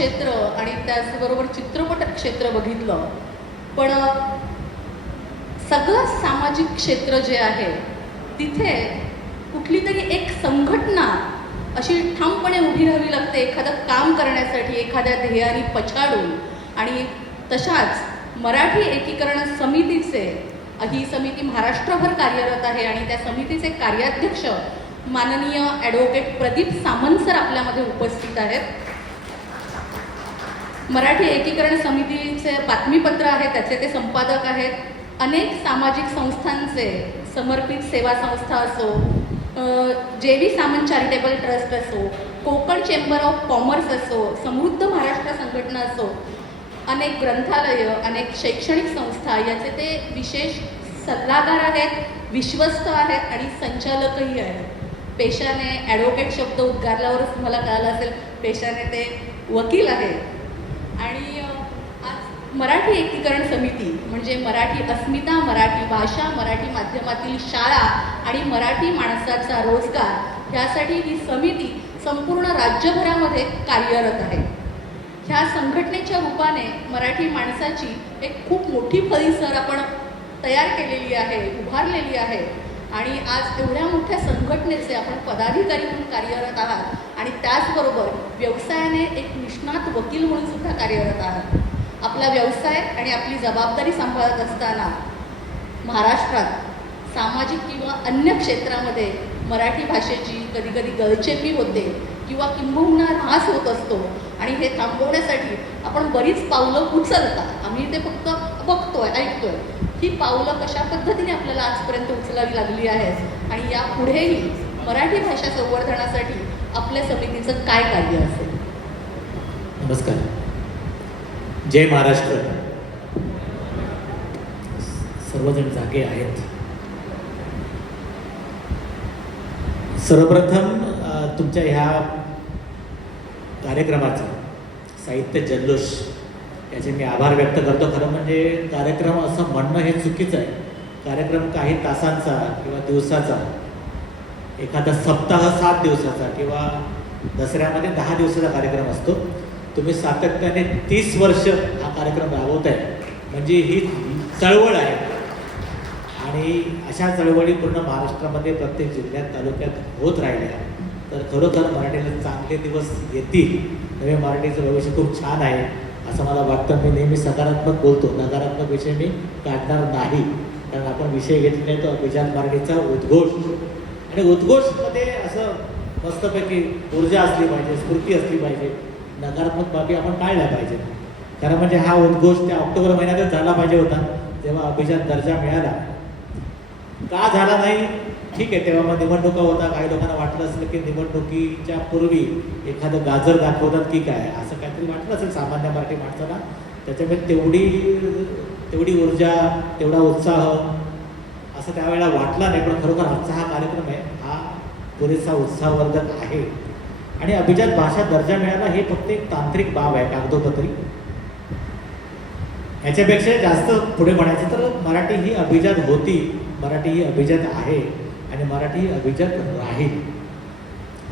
क्षेत्र आणि त्याचबरोबर चित्रपट क्षेत्र बघितलं. पण सगळं सामाजिक क्षेत्र जे आहे तिथे कुठली तरी एक संघटना अशी ठामपणे उभी राहावी लागते. एखादं काम करण्यासाठी एखाद्या ध्येयाने पछाडून. आणि तशाच मराठी एकीकरण समितीचे ही समिती महाराष्ट्रभर कार्यरत आहे आणि त्या समितीचे कार्याध्यक्ष माननीय ॲडव्होकेट प्रदीप सामंत सर आपल्यामध्ये उपस्थित आहेत. मराठी एकीकरण समितीचे बातमीपत्र आहे त्याचे ते संपादक आहेत. अनेक सामाजिक संस्थांचे समर्पित सेवा संस्था असो जे व्ही सामंत चॅरिटेबल ट्रस्ट असो कोकण चेंबर ऑफ कॉमर्स असो समृद्ध महाराष्ट्र संघटना असो अनेक ग्रंथालय अनेक शैक्षणिक संस्था याचे ते विशेष सल्लागार आहेत विश्वस्त आहेत आणि संचालकही आहेत. पेशाने ॲडव्होकेट शब्द उद्गारल्यावरच तुम्हाला कळालं असेल पेशाने ते वकील आहेत. आणि आज मराठी एकीकरण समिती म्हणजे मराठी अस्मिता मराठी भाषा मराठी माध्यमातील शाळा आणि मराठी माणसाचा रोजगार ह्यासाठी ही समिती संपूर्ण राज्यभरामध्ये कार्यरत आहे. ह्या संघटनेच्या रूपाने मराठी माणसाची एक खूप मोठी परिसर आपण तयार केलेली आहे उभारलेली आहे. आणि आज एवढ्या मोठ्या संघटनेचे आपण पदाधिकारी म्हणून कार्यरत आहात आणि त्याचबरोबर व्यवसायाने एक निष्णात वकील म्हणून सुद्धा कार्यरत आहात. आपला व्यवसाय आणि आपली जबाबदारी सांभाळत असताना महाराष्ट्रात सामाजिक किंवा अन्य क्षेत्रामध्ये मराठी भाषेची कधी कधी गळचेपी होते किंवा किंबहुना ऱ्हास होत असतो आणि हे थांबवण्यासाठी आपण बरीच पावलं उचलतात आम्ही ते फक्त बघतोय ऐकतोय. ही पावलं कशा पद्धतीने आपल्याला आजपर्यंत उचलावी लागली आहेत? आणि यापुढेही मराठी भाषा संवर्धनासाठी आपल्या समितीचं काय कार्य असेल? नमस्कार. जय महाराष्ट्र. सर्वजण जागे आहेत. सर्वप्रथम तुमच्या ह्या कार्यक्रमाचा साहित्य जल्लोष याचे मी आभार व्यक्त करतो. खरं म्हणजे कार्यक्रम असं म्हणणं हे चुकीचं आहे. कार्यक्रम काही तासांचा किंवा दिवसाचा एखादा सप्ताह सात दिवसाचा किंवा दसऱ्यामध्ये दहा दिवसाचा कार्यक्रम असतो. तुम्ही सातत्याने तीस वर्ष हा कार्यक्रम राबवत आहे म्हणजे ही चळवळ आहे. आणि अशा चळवळी पूर्ण महाराष्ट्रामध्ये प्रत्येक जिल्ह्यात तालुक्यात होत राहिल्या. तर खरोखर मराठीला चांगले दिवस येतील. नवे मराठीचं भविष्य खूप छान आहे असं मला वाटतं. मी नेहमी सकारात्मक बोलतो. नकारात्मक विषय मी काढणार नाही. कारण आपण विषय घेतले तो अभिजात मराठीचा उद्घोष आणि उद्घोषमध्ये असं मस्तपैकी ऊर्जा असली पाहिजे स्फूर्ती असली पाहिजे नकारात्मक बाबी आपण टाळल्या पाहिजे खरं म्हणजे हा उद्घोष त्या ऑक्टोबर महिन्यातच झाला पाहिजे होता जेव्हा अभिजात दर्जा मिळाला. का झाला नाही? ठीक आहे तेव्हा मग निवडणुका होता काही लोकांना वाटलं असेल की निवडणुकीच्या पूर्वी एखादं गाजर दाखवतात की काय असं काहीतरी वाटलं असेल सामान्य मराठी माणसाला. त्याच्यामुळे तेवढी तेवढी ऊर्जा तेवढा उत्साह असं त्यावेळेला वाटला नाही पण खरोखर आजचा हा कार्यक्रम आहे हा पुरेसा उत्साहवर्धक आहे. आणि अभिजात भाषा दर्जा मिळाला हे फक्त एक तांत्रिक बाब आहे कागदोपत्री. ह्याच्यापेक्षा जास्त पुढे म्हणायचं तर मराठी ही अभिजात होती मराठी ही अभिजात आहे आणि मराठी ही अभिजात राहील.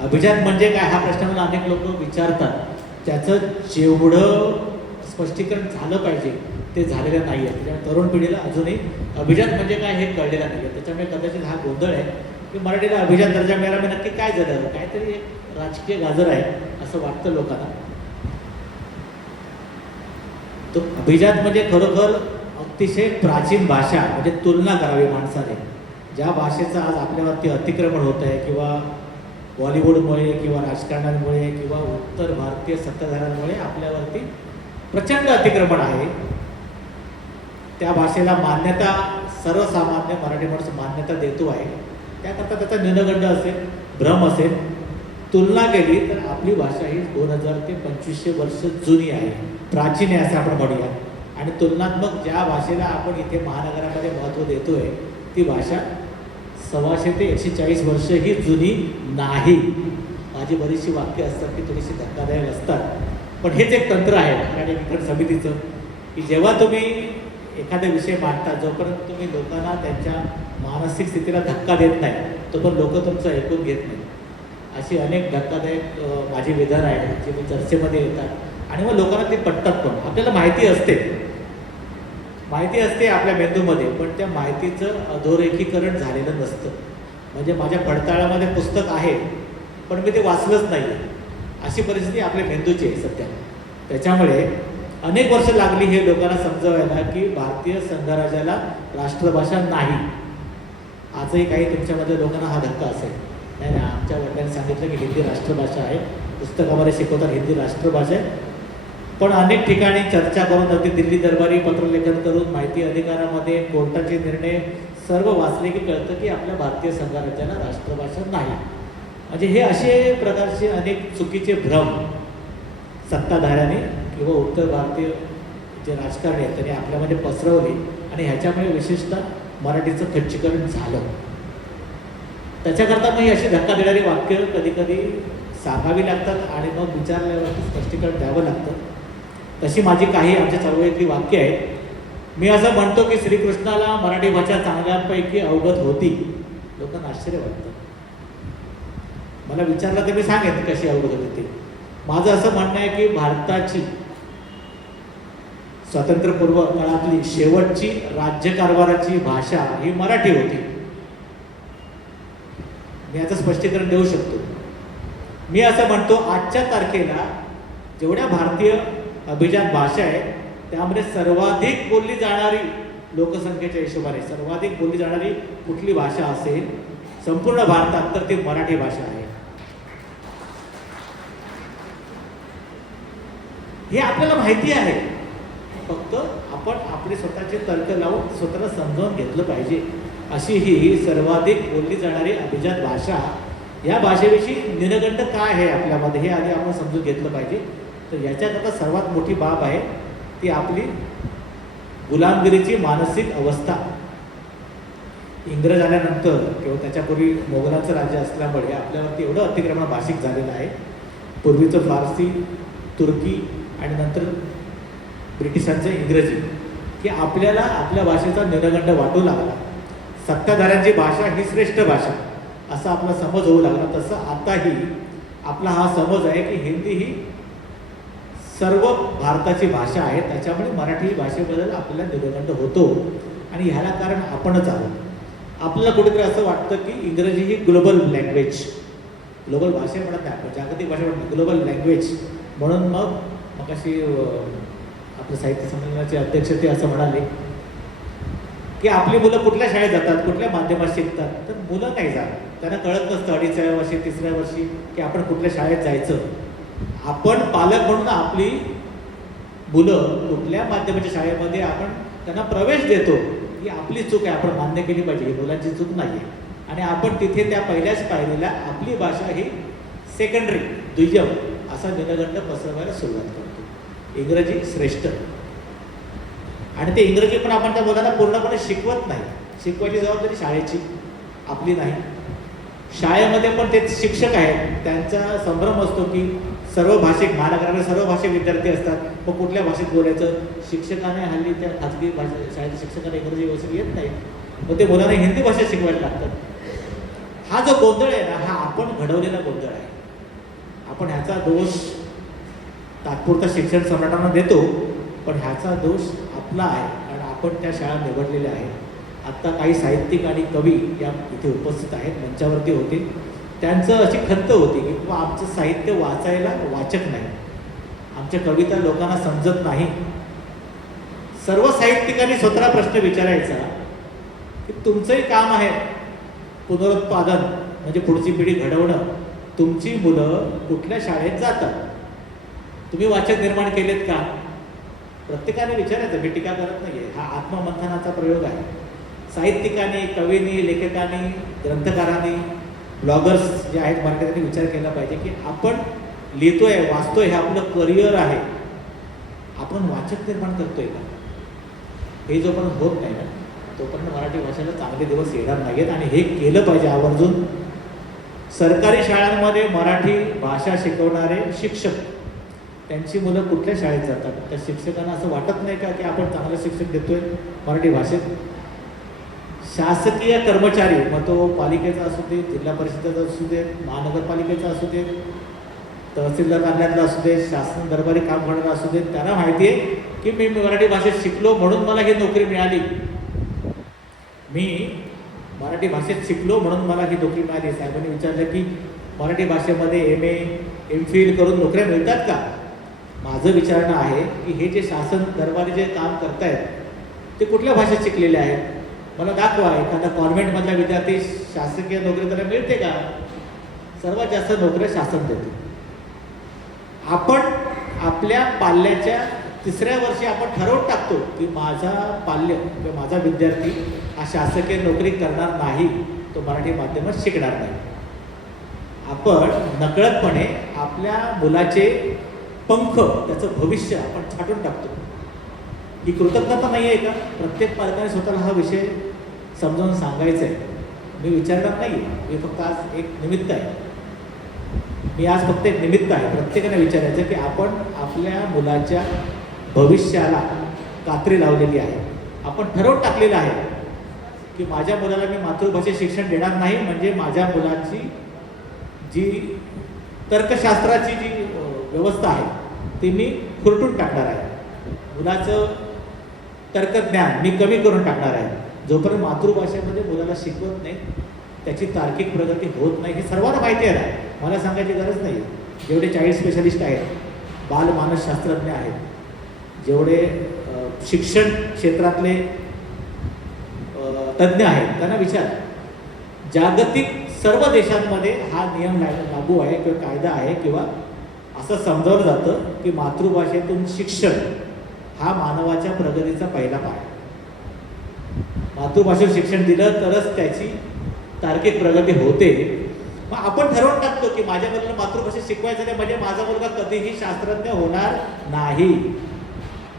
अभिजात म्हणजे काय? हा प्रश्न मला अनेक लोक विचारतात. त्याचं जेवढं स्पष्टीकरण झालं पाहिजे ते झालेलं नाही आहे. त्याच्यामुळे तरुण पिढीला अजूनही अभिजात म्हणजे काय हे कळलेलं नाही आहे. त्याच्यामुळे कदाचित हा गोंधळ आहे की मराठीला अभिजात दर्जा मिळाला म्हणजे नक्की काय झालं? काहीतरी एक राजकीय गाजर आहे असं वाटतं लोकांना. तो अभिजात म्हणजे खरोखर अतिशय प्राचीन भाषा म्हणजे तुलना करावी माणसाने. ज्या भाषेचं आज आपल्यावरती अतिक्रमण होत आहे किंवा बॉलिवूडमुळे किंवा राजकारणांमुळे किंवा उत्तर भारतीय सत्ताधाऱ्यांमुळे आपल्यावरती प्रचंड अतिक्रमण आहे. त्या भाषेला मान्यता सर्वसामान्य मराठी माणूस मान्यता देतो आहे. त्याकरता त्याचा न्यूनगंड असेल भ्रम असेल तुलना केली तर आपली भाषा ही दोन हजार ते पंचवीसशे वर्ष जुनी आहे. प्राचीन आहे असं आपण म्हणूया आणि तुलनात्मक ज्या भाषेला आपण इथे महानगरामध्ये महत्त्व देतोय ती भाषा सव्वाशे ते एकशे चाळीस वर्ष ही जुनी नाही. माझी बरीचशी वाक्य असतात की थोडीशी धक्कादायक असतात. पण हेच एक तंत्र आहे मराठी विकट समितीचं की जेव्हा तुम्ही एखादा विषय मांडता जोपर्यंत तुम्ही लोकांना त्यांच्या मानसिक स्थितीला धक्का देत नाही तोपर्यंत लोक तुमचं ऐकून घेत नाही. अशी अनेक धक्कादायक माझी विधान आहेत जे मी चर्चेमध्ये येतात. आणि मग लोकांना ते पटतात पण. आपल्याला माहिती असते. माहिती असते आपल्या मेंदूमध्ये पण त्या माहितीचं अधोरेखीकरण झालेलं नसतं. म्हणजे माझ्या पडताळामध्ये पुस्तक आहे पण मी ते वाचलंच नाही अशी परिस्थिती आपल्या मेंदूची आहे सध्या. त्याच्यामुळे अनेक वर्ष लागली हे लोकांना समजवायला की भारतीय संघराज्याला राष्ट्रभाषा नाही. आजही काही तुमच्यामध्ये लोकांना हा धक्का असेल. नाही नाही आमच्या वडिलांनी सांगितलं की हिंदी राष्ट्रभाषा आहे. पुस्तकामध्ये शिकवतात हिंदी राष्ट्रभाषा आहे. पण अनेक ठिकाणी चर्चा करून अगदी दिल्ली दरबारी पत्रलेखन करून माहिती अधिकारामध्ये कोर्टाचे निर्णय सर्व वाचले की कळतं की आपल्या भारतीय संघराज्याला राष्ट्रभाषा नाही. म्हणजे हे असे प्रकारचे अनेक चुकीचे भ्रम सत्ताधाऱ्याने किंवा उत्तर भारतीय जे राजकारणी आहेत त्यांनी आपल्यामध्ये पसरवले आणि ह्याच्यामुळे विशेषतः मराठीचं खच्चीकरण झालं. त्याच्याकरता मग ही अशी धक्का देणारी वाक्य कधी कधी सांगावी लागतात आणि मग विचारल्यावरती स्पष्टीकरण द्यावं लागतं. तशी माझी काही आमच्या चळवळीतली वाक्य आहेत. मी असं म्हणतो की श्रीकृष्णाला मराठी भाषा चांगल्यापैकी अवगत होती. लोकांना आश्चर्य वाटतं. मला विचारलं तर मी सांगेन कशी अवगत होती माझं असं म्हणणं आहे की भारताची स्वातंत्र्यपूर्व काळातली शेवटची राज्यकारभाराची भाषा ही मराठी होती. मी याचं स्पष्टीकरण देऊ शकतो. मी असं म्हणतो आजच्या तारखेला जेवढ्या भारतीय अभिजात भाषा आहेत त्यामध्ये सर्वाधिक बोलली जाणारी लोकसंख्येच्या हिशोबाने सर्वाधिक बोलली जाणारी कुठली भाषा असेल संपूर्ण भारतात तर ती मराठी भाषा आहे. हे आपल्याला माहिती आहे. फक्त आपण आपले स्वतःचे तर्क लावून स्वतःला समजावून घेतलं पाहिजे. अशी ही सर्वाधिक बोलली जाणारी अभिजात भाषा या भाषेविषयी निरगंड काय आहे आपल्यामध्ये? हे आधी आपण समजून घेतलं पाहिजे. तर याच्याकरता सर्वात मोठी बाब आहे ती आपली गुलामगिरीची मानसिक अवस्था. इंग्रज आल्यानंतर किंवा त्याच्यापूर्वी मोगलांचं राज्य असल्यामुळे आपल्यावरती एवढं अतिक्रमण भाषिक झालेलं आहे. पूर्वीचं फारसी तुर्की आणि नंतर ब्रिटिशांचं इंग्रजी की आपल्याला आपल्या भाषेचा निरगंड वाटू लागला. सत्ताधाऱ्यांची भाषा ही श्रेष्ठ भाषा. असा आपला समज होऊ लागला. तसं आताही आपला हा समज आहे की हिंदी ही सर्व भारताची भाषा आहे. त्याच्यामुळे मराठी भाषेबद्दल आपल्याला निरगंड होतो. आणि ह्याला कारण आपणच आहोत. आपल्याला कुठेतरी असं वाटतं की इंग्रजी ही ग्लोबल लँग्वेज ग्लोबल भाषा म्हणत नाही आपण. जागतिक भाषा म्हणत नाही. ग्लोबल लँग्वेज म्हणून मग मग अशी आपलं साहित्य संमेलनाचे अध्यक्ष ते असं म्हणाले की आपली मुलं कुठल्या शाळेत जातात कुठल्या माध्यमात शिकतात? तर मुलं नाही जात. त्यांना कळत नसतं अडीचव्या वर्षी तिसऱ्या वर्षी की आपण कुठल्या शाळेत जायचं. आपण पालक म्हणून आपली मुलं कुठल्या माध्यमाच्या शाळेमध्ये आपण त्यांना प्रवेश देतो ही आपली चूक आहे. आपण मान्य केली पाहिजे. ही मुलांची चूक नाही आहे आणि आपण तिथे त्या पहिल्याच पाहिलेल्या आपली भाषा ही सेकंडरी दुय्यम असा निलगंड पसरवायला सुरुवात करतो. इंग्रजी श्रेष्ठ. आणि ते इंग्रजी पण आपण त्या मुलांना पूर्णपणे शिकवत नाही. शिकवायची जबाबदारी शाळेची आपली नाही. शाळेमध्ये पण ते शिक्षक आहेत. त्यांचा संभ्रम असतो की सर्व भाषिक महानगरामध्ये सर्व भाषिक विद्यार्थी असतात. मग कुठल्या भाषेत बोलायचं? शिक्षकाने हल्ली त्या खाजगी भाषा शाळेच्या शिक्षकांना इंग्रजी व्यवस्थित येत नाही. मग ते मुलांना हिंदी भाषा शिकवायला लागतात. हा जो गोंधळ आहे ना हा आपण घडवलेला गोंधळ आहे. आपण ह्याचा दोष तात्पुरता शिक्षण सम्राटांना देतो पण ह्याचा दोष आपला आहे कारण आपण त्या शाळा निवडलेल्या आहेत. आत्ता काही साहित्यिक आणि कवी या इथे उपस्थित आहेत मंचावरती होते. त्यांचं अशी खंत होती की बाबा आमचं साहित्य वाचायला वाचक नाही. आमच्या कविता लोकांना समजत नाही. सर्व साहित्यिकांनी स्वतःला प्रश्न विचारायचा की तुमचंही काम आहे पुनरुत्पादन म्हणजे पुढची पिढी घडवणं. तुमची मुलं कुठल्या शाळेत जातात? तुम्ही वाचक निर्माण केलेत का? प्रत्येकाने विचारायचं मी टीका करत नाही हा आत्ममंथनाचा प्रयोग आहे. साहित्यिकांनी कवींनी लेखकांनी ग्रंथकारांनी ब्लॉगर्स जे आहेत मराठी विचार केला पाहिजे की आपण लिहितोय वाचतोय हे आपलं करिअर आहे. आपण वाचक निर्माण करतोय का? हे जोपर्यंत होत नाही ना तोपर्यंत मराठी भाषेला चांगले दिवस येणार नाहीत आणि हे केलं पाहिजे आवर्जून. सरकारी शाळांमध्ये मराठी भाषा शिकवणारे शिक्षक त्यांची मुलं कुठल्या शाळेत जातात? त्या शिक्षकांना असं वाटत नाही का की आपण चांगलं शिक्षण देतोय मराठी भाषेत? शासकीय कर्मचारी मग तो पालिकेचा असू दे जिल्हा परिषदेचा असू दे महानगरपालिकेचा असू दे तहसीलदार कार्यालयातला असू दे शासन दरबारी काम करणारा असू दे त्यांना माहिती आहे की मी मराठी भाषेत शिकलो म्हणून मला ही नोकरी मिळाली. मी मराठी भाषेत शिकलो म्हणून मला ही नोकरी मिळाली. साहेबांनी विचारलं की मराठी भाषेमध्ये एम ए एम फिल करून नोकऱ्या मिळतात का? माझं विचारणं आहे की हे जे शासन दरबारी जे काम करतायत ते कुठल्या भाषेत शिकलेले आहेत? मला दाखवा एखादा कॉन्व्हेंटमधला विद्यार्थी शासकीय नोकरी त्याला मिळते का? सर्वात जास्त नोकऱ्या शासन देते. आपण आपल्या पाल्याच्या तिसऱ्या वर्षी आपण ठरवून टाकतो की माझा पाल्य किंवा माझा विद्यार्थी हा शासकीय नोकरी करणार नाही तो मराठी माध्यमात शिकणार नाही. आपण नकळतपणे आपल्या मुलाचे पंख त्याचं भविष्य आपण छाटून टाकतो. ही कृतज्ञता नाही आहे का? प्रत्येक पालकाने स्वतःला हा विषय समजावून सांगायचा आहे मी विचारणार नाही मी फक्त आज एक निमित्त आहे. मी आज फक्त एक निमित्त आहे. प्रत्येकाने विचारायचं की आपण आपल्या मुलाच्या भविष्याला कात्री लावलेली आहे. आपण ठरवून टाकलेलं आहे की माझ्या मुलाला मी मातृभाषेत शिक्षण देणार नाही. म्हणजे माझ्या मुलाची जी तर्कशास्त्राची जी व्यवस्था आहे. ती मी खुरटून टाकणार आहे. मुलाचं तर्कज्ञान मी कमी करून टाकणार आहे. जोपर्यंत मातृभाषेमध्ये मुलाला शिकवत नाही त्याची तार्किक प्रगती होत नाही हे सर्वांना माहिती आहे मला सांगायची गरज नाही. जेवढे चाईल्ड स्पेशलिस्ट आहेत बालमानसशास्त्रज्ञ आहेत जेवढे शिक्षण क्षेत्रातले तज्ज्ञ आहेत त्यांना विचार. जागतिक सर्व देशांमध्ये हा नियम लागू आहे किंवा कायदा आहे किंवा असं समजावलं जातं की मातृभाषेतून शिक्षण हा मानवाच्या प्रगतीचा पहिला पाय. मातृभाषेत शिक्षण दिलं तरच त्याची तार्किक प्रगती होते. मग आपण ठरवून टाकतो की माझ्या मुलाला मातृभाषेत शिकवायचं नाही म्हणजे माझा मुलगा कधीही शास्त्रज्ञ होणार नाही.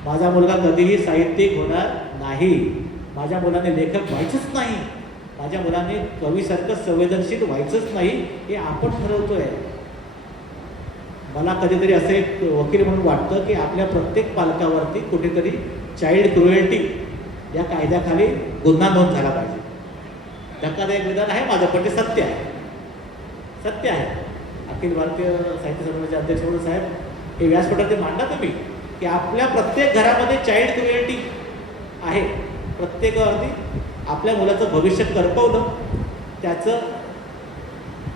माझा मुलगा कधीही साहित्यिक होणार नाही. माझ्या मुलाने लेखक व्हायचंच नाही. माझ्या मुलाने कवीसारखं संवेदनशील व्हायचंच नाही हे आपण ठरवतोय. मला कधीतरी असं एक वकील म्हणून वाटतं की आपल्या प्रत्येक पालकावरती कुठेतरी चाइल्ड क्रुएल्टी या कायद्याखाली गुन्हा नोंद झाला पाहिजे. धक्कादायक विधान आहे माझं पण ते सत्य आहे. सत्य आहे. अखिल भारतीय साहित्य संमेलनाचे अध्यक्ष म्हणून साहेब हे व्यासपीठात ते मांडा तुम्ही की आपल्या प्रत्येक घरामध्ये चाइल्ड क्रुएल्टी आहे. प्रत्येकावरती आपल्या मुलाचं भविष्य करपवलं त्याचं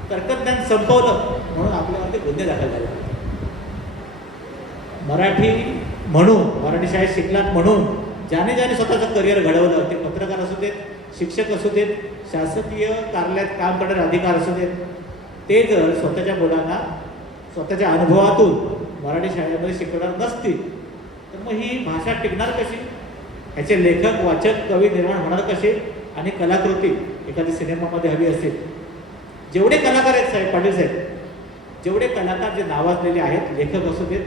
तर्कज्ञान संपवलं म्हणून आपल्यावरती गुन्हे दाखल झाले. मराठी म्हणून मराठी शाळेत शिकलात म्हणून ज्याने ज्याने स्वतःचं करिअर घडवलं ते पत्रकार असू देत शिक्षक असू देत शासकीय कार्यालयात काम करणारे अधिकार असू देत ते जर स्वतःच्या मुलांना स्वतःच्या अनुभवातून मराठी शाळेमध्ये शिकवणार नसतील तर मग ही भाषा टिकणार कशी? ह्याचे लेखक वाचक कवी निर्माण होणार कसे? आणि कलाकृती एखादी सिनेमामध्ये हवी असेल. जेवढे कलाकार आहेत साहेब पाटील साहेब जेवढे कलाकार जे नावाजलेले आहेत लेखक असू देत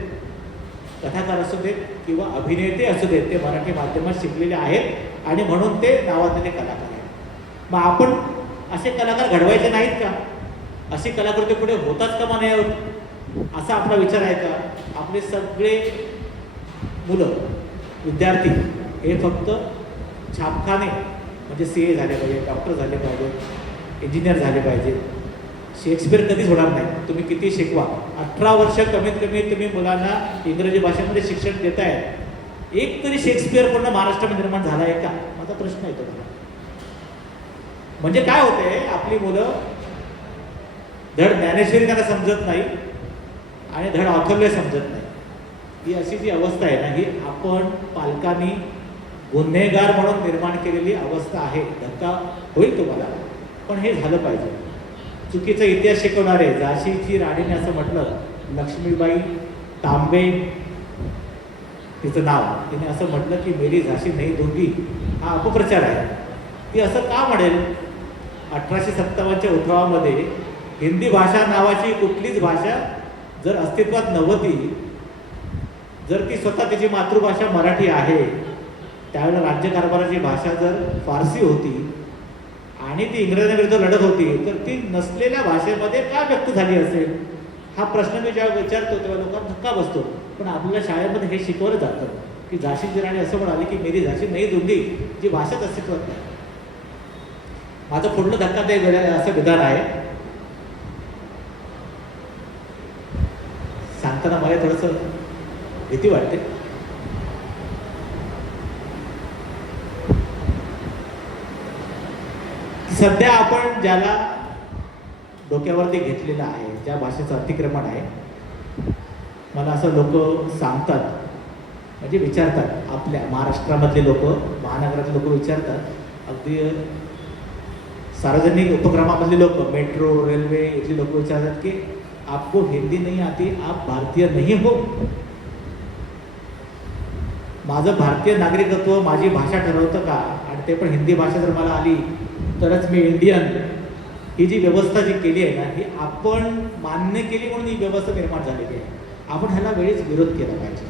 कथाकार असू देत किंवा अभिनेते असू देत ते मराठी माध्यमात शिकलेले आहेत आणि म्हणून ते नावाजलेले कलाकार आहेत. मग आपण असे कलाकार घडवायचे नाहीत का? अशी कलाकृती पुढे होतात का मा नाही होत असा आपला विचार आहे का? आपले सगळे मुलं विद्यार्थी हे फक्त छापखाने म्हणजे सी ए झाले पाहिजे डॉक्टर झाले पाहिजे इंजिनियर झाले पाहिजे शेक्सपियर कधीच होणार नाही. तुम्ही किती शिकवा. अठरा वर्ष कमीत कमी तुम्ही मुलांना इंग्रजी भाषेमध्ये शिक्षण देताय. एक तरी शेक्सपियर पूर्ण महाराष्ट्रामध्ये निर्माण झाला आहे का? माझा प्रश्न येतो मला म्हणजे काय होते आपली मुलं धड ज्ञानेश्वरी त्यांना समजत नाही आणि धड ऑथरले समजत नाही. ही अशी जी अवस्था आहे ना ही आपण पालकांनी गुन्हेगार म्हणून निर्माण केलेली अवस्था आहे. धक्का होईल तुम्हाला पण हे झालं पाहिजे. चुकीचा इतिहास शिकवणारे झाशीची राणीने असं म्हटलं लक्ष्मीबाई तांबे तिचं नाव. तिने असं म्हटलं की मेरी झाशी नाही दोघी हा अपप्रचार आहे. ती असं का म्हणेल? अठराशे सत्तावन्नच्या उठावामध्ये हिंदी भाषा नावाची कुठलीच भाषा जर अस्तित्वात नव्हती जर ती स्वतः तिची मातृभाषा मराठी आहे त्यावेळेला राज्यकारभाराची भाषा जर फारसी होती आणि ती इंग्रजांविरुद्ध लढत होती तर ती नसलेल्या भाषेमध्ये का व्यक्त झाली असेल? हा प्रश्न मी जेव्हा विचारतो तेव्हा लोकांना धक्का बसतो. पण आपल्या शाळेमध्ये हे शिकवलं जातं की झाशीची राणी असं म्हणाली की मेरी झाशी नाही दुंगी जी भाषाच अस्तित्वात नाही माझं पुढलं धक्का ते असं विधान आहे. सांगताना मला थोडंसं भीती वाटते. सध्या आपण ज्याला डोक्यावरती घेतलेलं आहे ज्या भाषेचं अतिक्रमण आहे मला असं लोक सांगतात म्हणजे विचारतात आपल्या महाराष्ट्रामधले लोक महानगरातले लोक विचारतात अगदी सार्वजनिक उपक्रमामधले लोक मेट्रो रेल्वे इथले लोक विचारतात की आपको हिंदी नाही आती आप भारतीय नाही हो. माझं भारतीय नागरिकत्व माझी भाषा ठरवतं का? आणि ते पण हिंदी भाषा जर मला आली तरच मी इंडियन ही जी व्यवस्था जी केली आहे ना ही आपण मान्य केली म्हणून ही व्यवस्था निर्माण झालेली आहे. आपण ह्याला वेळीच विरोध केला पाहिजे.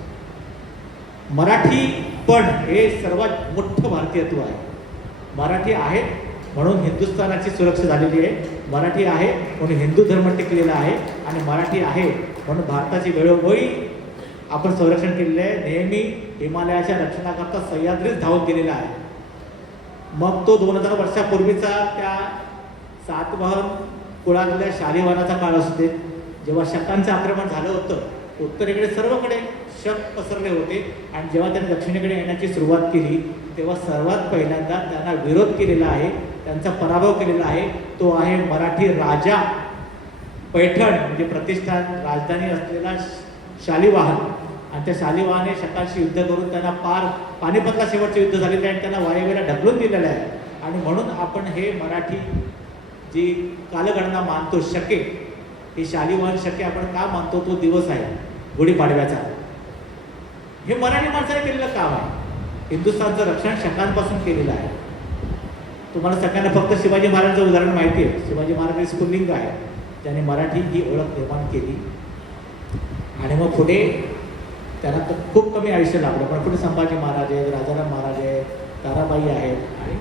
मराठी पण हे सर्वात मोठं भारतीयत्व आहे. मराठी आहे म्हणून हिंदुस्थानाची सुरक्षा झालेली आहे. मराठी आहे म्हणून हिंदू धर्म टिकलेला आहे. आणि मराठी आहे म्हणून भारताची वेळोवेळी आपण संरक्षण केलेलं आहे. नेहमी हिमालयाच्या रक्षणाकरता सह्याद्रीच धावत गेलेला आहे. मग तो दोन हजार वर्षापूर्वीचा त्या सातवाहन कुळातल्या शालिवानाचा काळ असू दे जेव्हा शकांचं आक्रमण झालं होतं उत्तरेकडे सर्वकडे शक पसरले होते आणि जेव्हा त्यांनी दक्षिणेकडे येण्याची सुरुवात केली तेव्हा सर्वात पहिल्यांदा त्यांना विरोध केलेला आहे त्यांचा पराभव केलेला आहे. तो आहे मराठी राजा पैठण म्हणजे प्रतिष्ठान राजधानी असलेला श- शालिवाहन. आणि त्या शालिवाने शकांशी युद्ध करून त्यांना पार पानिपतला शेवटचे युद्ध झालेले आहे आणि त्यांना वायव्येला ढकलून दिलेलं आहे. आणि म्हणून आपण हे मराठी जी कालगणना मानतो शके हे शालिवान शके आपण का मानतो तो दिवस आहे गुढीपाडव्याचा. हे मराठी माणसाने केलेलं काम आहे. हिंदुस्थानचं रक्षण शकांपासून केलेलं आहे. तुम्हाला सगळ्यांना फक्त शिवाजी महाराजांचं उदाहरण माहिती आहे. शिवाजी महाराज हे स्फुल्लिंग आहे. त्याने मराठी ही ओळख निर्माण केली. आणि मग पुढे त्यांना तर खूप कमी आयुष्य लाभलं पण पुढे संभाजी महाराज आहेत राजाराम महाराज आहेत ताराबाई आहेत आणि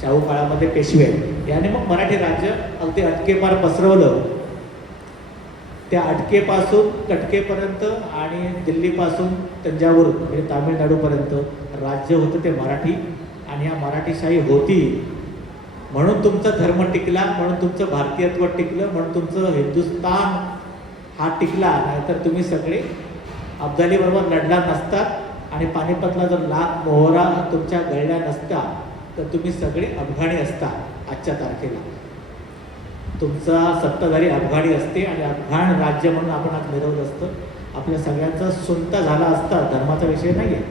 शाहू काळामध्ये पेशवे आहेत. याने मग मराठी राज्य अगदी अटकेपार पसरवलं. त्या अटकेपासून कटकेपर्यंत आणि दिल्लीपासून तंजावूर म्हणजे तामिळनाडूपर्यंत राज्य होतं ते मराठी. आणि या मराठीशाही होती. म्हणून तुमचा धर्म टिकला म्हणून तुमचं भारतीयत्व टिकलं म्हणून तुमचं हिंदुस्तान हा टिकला. नाहीतर तुम्ही सगळे अब्दालीबरोबर लढला नसता आणि पानिपतला जर लाख मोहरा तुमच्या गळल्या नसत्या तर तुम्ही सगळे अफगाणी असता आजच्या तारखेला. तुमचा सत्ताधारी अफगाणी असते आणि अफगाण राज्य म्हणून आपण आज मिळवलं असतं. आपल्या सगळ्यांचा सुंता झाला असता धर्माचा विषय नाही आहे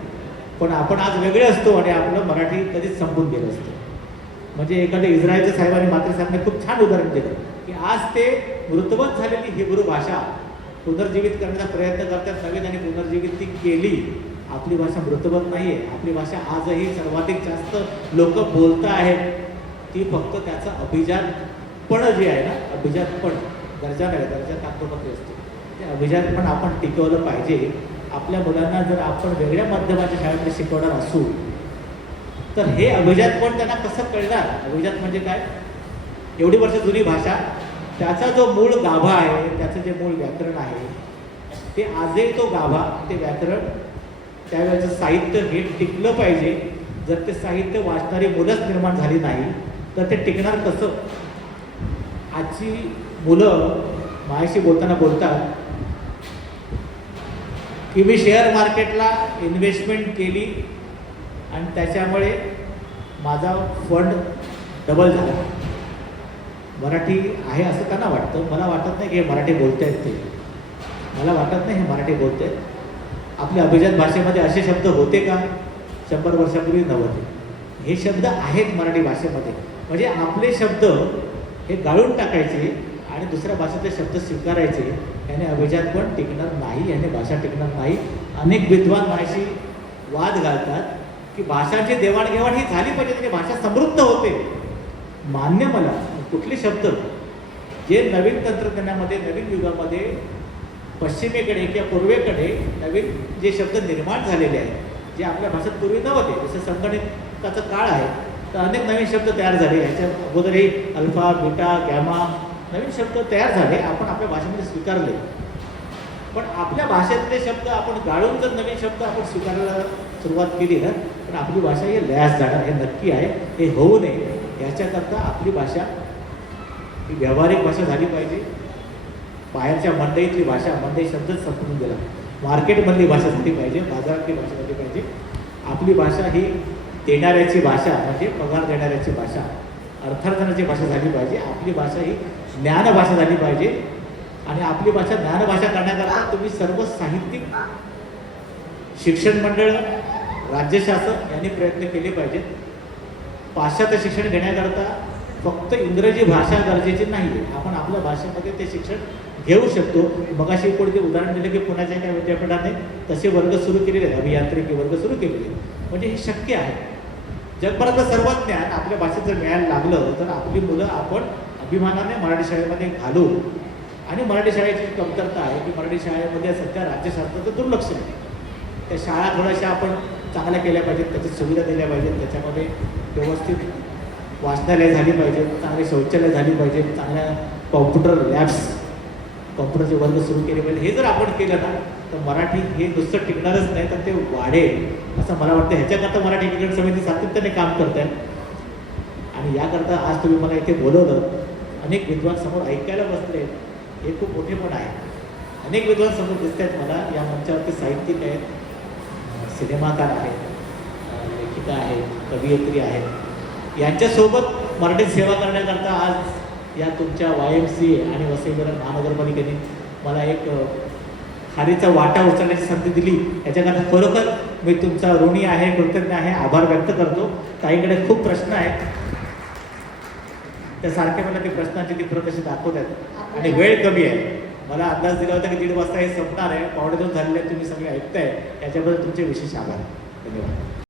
पण आपण आज वेगळे असतो आणि आपलं मराठी कधीच संपून गेलं असतं. म्हणजे एखाद्या इस्रायलच्या साहेबांनी मात्र साहेबांनी खूप छान उदाहरण दिलं की आज ते मृतवत झालेली हिब्रू भाषा पुनर्जीवित करण्याचा प्रयत्न करतात नवीन आणि पुनर्जीवित ती केली. आपली भाषा मृतवत नाही आहे आपली भाषा आजही सर्वाधिक जास्त लोक बोलत आहेत. ती फक्त त्याचं अभिजातपण जे आहे ना अभिजातपण दर्जा नाही दर्जा तात्पुरती असतो. ते अभिजातपण आपण टिकवलं पाहिजे. आपल्या मुलांना जर आपण वेगळ्या माध्यमाच्या शाळेमध्ये शिकवणार असू तर हे अभिजातपण त्यांना कसं कळणार? अभिजात म्हणजे काय? एवढी वर्ष जुनी भाषा त्याचा जो मूळ गाभा आहे त्याचं जे मूळ व्याकरण आहे ते आजही तो गाभा ते व्याकरण त्यावेळेचं साहित्य हे टिकलं पाहिजे. जर ते साहित्य वाचणारी मुलंच निर्माण झाली नाही तर ते टिकणार कसं? आजची मुलं माझ्याशी बोलताना बोलतात की मी शेअर मार्केटला इन्व्हेस्टमेंट केली आणि त्याच्यामुळे माझा फंड डबल झाला. मराठी आहे असं त्यांना वाटतं. मला वाटत नाही की हे मराठी बोलत आहेत ते. मला वाटत नाही हे मराठी बोलत आहेत आपल्या अभिजात भाषेमध्ये असे शब्द होते का? शंभर वर्षापूर्वी नव्हते. हे शब्द आहेत मराठी भाषेमध्ये. म्हणजे आपले शब्द हे गाळून टाकायचे आणि दुसऱ्या भाषेतले शब्द स्वीकारायचे. याने अभिजात पण टिकणार नाही याने भाषा टिकणार नाही. अनेक विद्वान माझ्याशी वाद घालतात की भाषांची देवाणघेवाण ही झाली पाहिजे म्हणजे भाषा समृद्ध होते. मान्य मला. कुठले शब्द? जे नवीन तंत्रज्ञानामध्ये नवीन युगामध्ये पश्चिमेकडे किंवा पूर्वेकडे नवीन जे शब्द निर्माण झालेले आहेत जे आपल्या भाषेत पूर्वी नव्हते जसं संगणकाचा काळ आहे तर अनेक नवीन शब्द तयार झाले. याच्या अगोदरही अल्फा बिटा गॅमा नवीन शब्द तयार झाले आपण आपल्या भाषेमध्ये स्वीकारले. पण आपल्या भाषेतले शब्द आपण गाळून जर नवीन शब्द आपण स्वीकारायला सुरुवात केली ना तर आपली भाषा ही लयास जाणार हे नक्की आहे हे होऊ नये. याच्याकरता आपली भाषा ही व्यावहारिक भाषा झाली पाहिजे. बाहेरच्या मंडईतली भाषा मंडई शब्दच संपून गेला. मार्केटमधली भाषा झाली पाहिजे बाजारातली भाषा झाली पाहिजे. आपली भाषा ही देणाऱ्याची भाषा म्हणजे पगार देणाऱ्याची भाषा. अर्थार्जनाची भाषा झाली पाहिजे. आपली भाषा ही ज्ञान भाषा झाली पाहिजे. आणि आपली भाषा ज्ञानभाषा करण्याकरता तुम्ही सर्व साहित्यिक शिक्षण मंडळ राज्य शासन यांनी प्रयत्न केले पाहिजेत. पाश्चात्य शिक्षण घेण्याकरता फक्त इंग्रजी भाषा गरजेची नाही आहे आपण आपल्या भाषेमध्ये ते शिक्षण घेऊ शकतो. मगाशी कोणी ते उदाहरण दिलं की पुण्याच्या एका विद्यापीठाने तसे वर्ग सुरू केलेले आहेत अभियांत्रिकी वर्ग सुरू केलेले आहेत. म्हणजे हे शक्य आहे. जगभरातलं सर्वात ज्ञान आपल्या भाषेत जर मिळायला लागलं तर आपली मुलं आपण अभिमानाने मराठी शाळेमध्ये घालू. आणि मराठी शाळेची जी कमतरता आहे की मराठी शाळेमध्ये सध्या राज्य शासनाचं दुर्लक्ष आहे त्या शाळा थोड्याशा आपण चांगल्या केल्या पाहिजेत त्याच्या सुविधा दिल्या पाहिजेत त्याच्यामध्ये व्यवस्थित वाचनालय झाली पाहिजेत चांगले शौचालय झाली पाहिजेत चांगल्या कॉम्प्युटर लॅब्स कॉम्प्युटरचे वर्ग सुरू केले पाहिजे. हे जर आपण केलं ना तर मराठी हे नुसतं टिकणारच नाही तर ते वाढेल. असं मला वाटतं. ह्याच्याकरता मराठी एकीकरण समिती सातत्याने काम करत. आहे आणि याकरता आज तुम्ही मला इथे बोलवलं अनेक विद्वान समोर ऐकायला बसले. हे खूप मोठे पण आहे. अनेक विद्वान समोर दिसत आहेत मला. या मंचावरती साहित्यिक आहेत सिनेमाकार आहेत लेखिका आहेत कवयित्री आहेत. यांच्यासोबत मराठीत सेवा करण्याकरता आज या तुमच्या वाय एम सी ए आणि वसई महानगरपालिकेने मला एक खारीचा वाटा उचलण्याची संधी दिली. याच्याकरता खरोखर मी तुमचा ऋणी आहे कृतज्ञ आहे. आभार व्यक्त करतो. काहीकडे खूप प्रश्न आहेत. त्यासारखे मला ते प्रश्नांची ती प्रत दाखवतात आणि वेळ कमी आहे. मला अंदाज दिला होता की दीड वाजता हे संपणार आहे. पावणे दोन झालेले आहेत, तुम्ही सगळे ऐकताय. याच्याबद्दल तुमचे विशेष आभार. धन्यवाद.